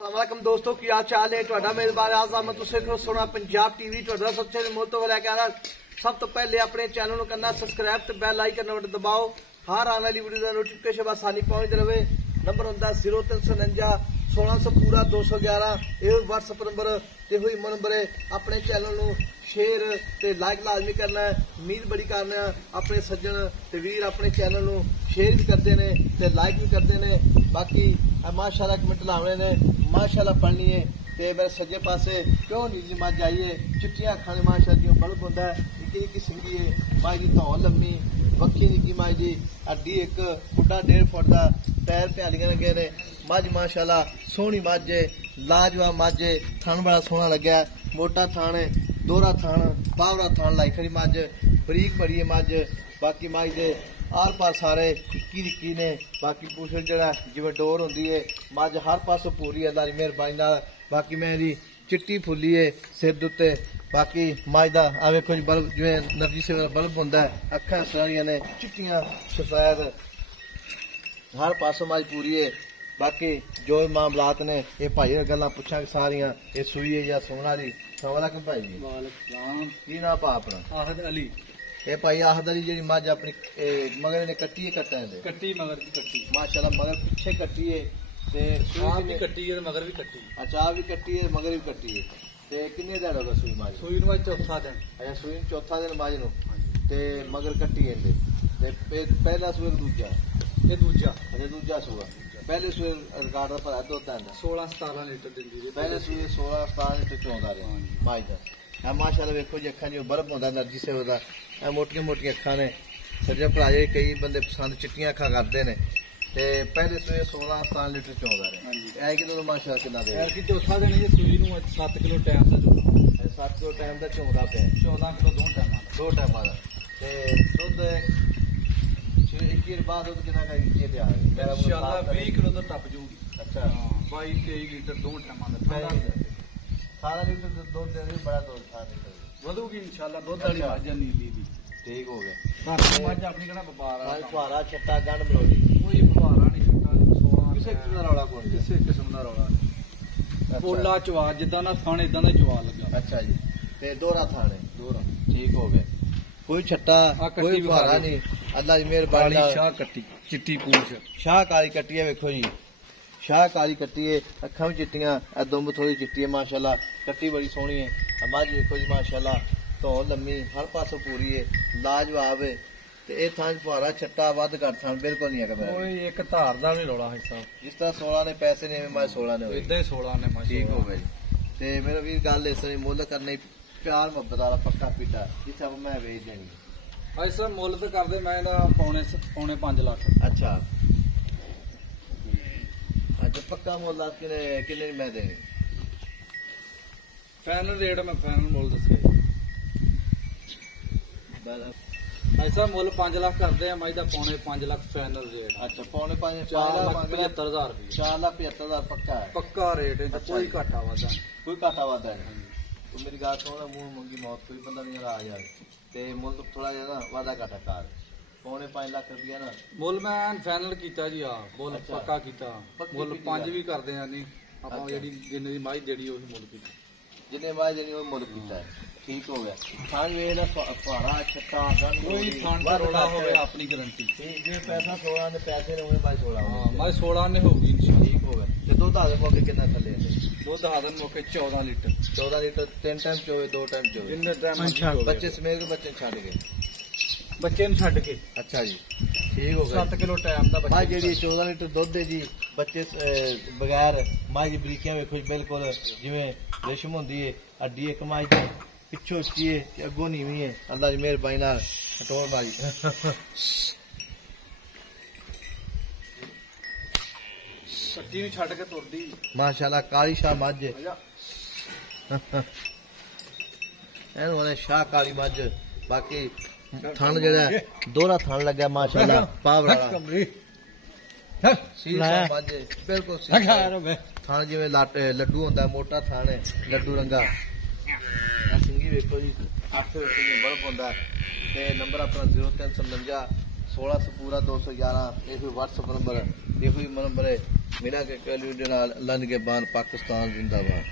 अस्सलाम दोस्तों की हाल चाल है ਤੁਹਾਡਾ ਮੇਜ਼ਬਾਨ ਆਜ਼ਮ ਤੁਸੀਂ ਦੇਖੋ ਸੋਨਾ ਪੰਜਾਬ ਟੀਵੀ ਤੁਹਾਡਾ ਸਭ ਤੋਂ ਮੁੱਲ ਤੋਂ ਲੈ ਕੇ ਆਣਾ ਸਭ ਤੋਂ ਪਹਿਲੇ ਆਪਣੇ ਚੈਨਲ ਨੂੰ ਕਰਨਾ ਸਬਸਕ੍ਰਾਈਬ ਤੇ ਬੈਲ ਆਈਕਨ ਨੂੰ ਦਬਾਓ ਹਰ ਆਉਣ ਵਾਲੀ ਵੀਡੀਓ ਦਾ ਨੋਟੀਫਿਕੇਸ਼ਨ ਆਸਾਨੀ ਪਹੁੰਚਦੇ ਰਹੇ ਨੰਬਰ ਹੁੰਦਾ 0349 1600 पूरा 211 ਇਹ WhatsApp ਨੰਬਰ ਤੇ ਹੋਈ ਨੰਬਰ ਹੈ ਆਪਣੇ ਚੈਨਲ ਨੂੰ शेयर ते लाइक लाजमी करना है उम्मीद बड़ी करना अपने सज्जन ते वीर अपने चैनल नू शेयर भी करते ने ते लाइक भी करते ने बाकी माशाल्लाह कमेंट लावने ने माशाल्लाह पढ़नी है ते मेरे सज्जे पासे क्यों नीली मज आई है चिट्टियां खाने माशाल्लाह जो बल्ब होंदा है निक्की निक्की सिंगी है माई दी धौन लम्मी बक्खी निक्की माई दी हड्डी एक बुढ़ा 1.5 फुट दा पैर प्यालियां लगे ने मज माशाल्लाह सोहनी मज है लाजवाब मज है थन बड़ा सोहना लग्या मोटा थान है दोहरा थान बावरा थान लाई खड़ी मज बरीक बड़ी है मज बाकी मज दे आर पार सारे निक्की ने बाकी पूछल जड़ा जिवें डोर होंदी है मज हर पासों पूरी है अल्लाह दी मेहरबानी नाल बाकी मैं दी चिट्टी फुली है सिर दे उत्ते बाकी मज दा आ वेखो जी बल्ब जिवें नरजी से बल्ब होंदा है अखां सारियां ने चिट्टियां सफेद हर पासों मज पूरी है बाकी जो मामलात ने ये भाई गल्लां पुछां सारियां ये सूई है या सोना दी सवालकुम भाई जी वालेकुम की ना पा अपना आहद अली ये भाई आहद अली जी मज अपनी मगर ने कट्टी है कट्टा है कट्टी मगर की कट्टी माशाल्लाह मगर पीछे कट्टी है ते सूई भी कट्टी है मगर भी कट्टी अच्छा भी कट्टी है मगर भी कट्टी है ते कितने दिन होगा सूई मज सूई नु चौथा दिन अच्छा सूई चौथा दिन मज नु ते मगर कट्टी है ते पहला सूई दूजा ये दूजा अच्छा दूजा सूआ पहले सूए रिकॉर्ड पर है 2 दिन 16-17 लीटर दिंदी है पहले सूए 16-17 लीटर चौंदा रहा माई दा है माशाल्लाह देखो जी अखां जो बर्फ होंदा एनर्जी से होता है मोटियां मोटियां अखां ने सज्जन भराजे कई बंदे पसंद चिट्टियां अखां करते ने ते पहले सूए 16-17 लीटर चौंदा रहा हां जी ऐ कि तो माशाल्लाह कितना दे ऐ कि चौथा दिन ये सूई नु 7 किलो टाइम दा चौंदा 7 किलो टाइम दा चौंदा पे 14 किलो दो टाइमां दा ते दुध 21 बाद दुध कितना का ये पे आ गया इंशाल्लाह 20 किलो तो टप जाऊगी अच्छा 22-23 लीटर दो टाइमां दा 18 लीटर दूध दे रही बड़ा दूध था ਵਧੂਗੀ इंशाल्लाह ਦੁੱਧ ਵਾਲੀ ਮੱਝ ਨੀਲੀ ਦੀ ठीक हो गया ਬਾਕੀ ਮੱਝ ਆਪਣੀ ਕਿਹੜਾ ਵਪਾਰ ਆ ਫੁਹਾਰਾ ਛੱਟਾ ਗੰਢ ਮਲੋੜੀ ਕੋਈ ਫੁਹਾਰਾ ਨਹੀਂ ਛੱਟਾ ਨਹੀਂ ਸੋਣਾ ਕਿਸੇ ਕਿਸਮ ਦਾ ਰੌਲਾ ਕੋਈ ਕਿਸੇ ਕਿਸਮ ਦਾ ਰੌਲਾ ਨਹੀਂ ਪੋਲਾ ਚਵਾ ਜਿੱਦਾਂ ਨਾ ਥਾਣ ਇਦਾਂ ਦਾ ਚਵਾ ਲੱਗਾ अच्छा जी ते दोहरा थाने ਦੋਹਰਾ ठीक हो गया कोई छट्टा कोई फुहारा नहीं अल्लाह दी मेहरबानी शाह कट्टी चिट्टी पूंछ शाहकारी कट्टी है वेखो जी शाहकारी कट्टी है अखां भी चिट्टियां दुम्ब थोड़ी चिट्टी है माशाल्लाह कट्टी बड़ी सोहनी है मज देखो जी माशाल्लाह तो लम्मी हर पासों पूरी है लाजवाब है ते ए थां फुहारा छट्टा वध घट थां बिल्कुल नहीं है कोई एक धार दा नहीं रौला है साहब जिस तरह 16 ने पैसे ने मैं 16 ने इदां ही 16 ने मैं ठीक हो गया जी ते मेरा वीर गल इस तरह मुੱਲ करने प्यार मोहब्बत वाला पक्का पीटा जिस अब मैं बेच देंगी ऐसा मुੱਲ ਤੇ ਕਰਦੇ ਮੈਂ ਇਹਦਾ ਪੌਣੇ 5 ਲੱਖ अच्छा अच्छा पक्का मुੱਲ आप किन्ने मैं देंगे फाइनल रेट मैं फाइनल मुੱਲ ਦੱਸਿਆ ऐसा मुੱਲ 5 ਲੱਖ ਕਰਦੇ ਆ ਮੈਂ ਇਹਦਾ ਪੌਣੇ 5 ਲੱਖ फाइनल रेट अच्छा पौने 5 4,75,000 4,75,000 पक्का है पक्का रेट है कोई घाटा वादा कोई घाटा वादा है तो मेरी गल सुन मुंह मंगी मौत कोई बंदा नहीं आ यार ते मुੱਲ थोड़ा जिहा ना वादा घाटा कर पौने 5 ਲੱਖ रुपया ना ਮੁੱਲ ਮੈਂ फाइनल ਕੀਤਾ ਜੀ ਆ ਮੁੱਲ ਪੱਕਾ ਕੀਤਾ ਮੁੱਲ 5 ਵੀ ਕਰਦੇ ਆ ਨਹੀਂ ਆਪਾਂ ਜਿਹੜੀ ਜਿੰਨੇ ਦੀ ਮਾਈ ਦੇੜੀ ਉਹ ਮੁੱਲ ਕੀਤਾ जिन्हें माय देनी वो मुल्क पीता है ठीक हो गया थान वे ना फुहारा छट्टा गन कोई थान का रोड़ा होवे अपनी गारंटी जे पैसा 16 ने पैसे ने उन्हें भाई 16 हां मैं 16 ने होगी इंशाल्लाह ठीक हो गया ते दूध आदे मौके कितना थले दूध आदन मौके 14 लीटर 14 लीटर 3 टाइम चोवे 2 टाइम चोवे जिन्ने टाइम बच्चे समेत के बच्चे छड़ गए बच्चे ਨੂੰ ਛੱਡ ਕੇ अच्छा जी ठीक हो गया 7 किलो टाइम ਦਾ मां जेडी 14 लीटर दूध दे जी बच्चे बगैर मां दी बरीकियां वेखो बिल्कुल जिवें रेशम होंदी है हड्डी एक मां दी पिछो उच्ची है ते अगों नीवी है अल्लाह दी मेहरबानी नाल टोर मारी ਕੱਟੀ ਨੂੰ ਛੱਡ ਕੇ ਤੁਰਦੀ माशाल्लाह काली शाह मज एन होने शाह काली मज बाकी थन जेड़ा दोहरा थन लगा माशाल्लाह पावर वाला सीसा मज बिल्कुल थान जिवें लड्डू होंदा मोटा थान है लड्डू रंगा सिंगी वेखो जी 8 वेखो जी बल्ब होंदा ते नंबर अपना 0349 1600 पूरा 211 ये WhatsApp नंबर ये नंबर है ਮੇਰਾ ਕੇ ਕਲਯੂ ਦੇ ਨਾਲ ਅੱਲਾ ਨਿਗਹਿਬਾਨ ਪਾਕਿਸਤਾਨ ਜ਼ਿੰਦਾਬਾਦ।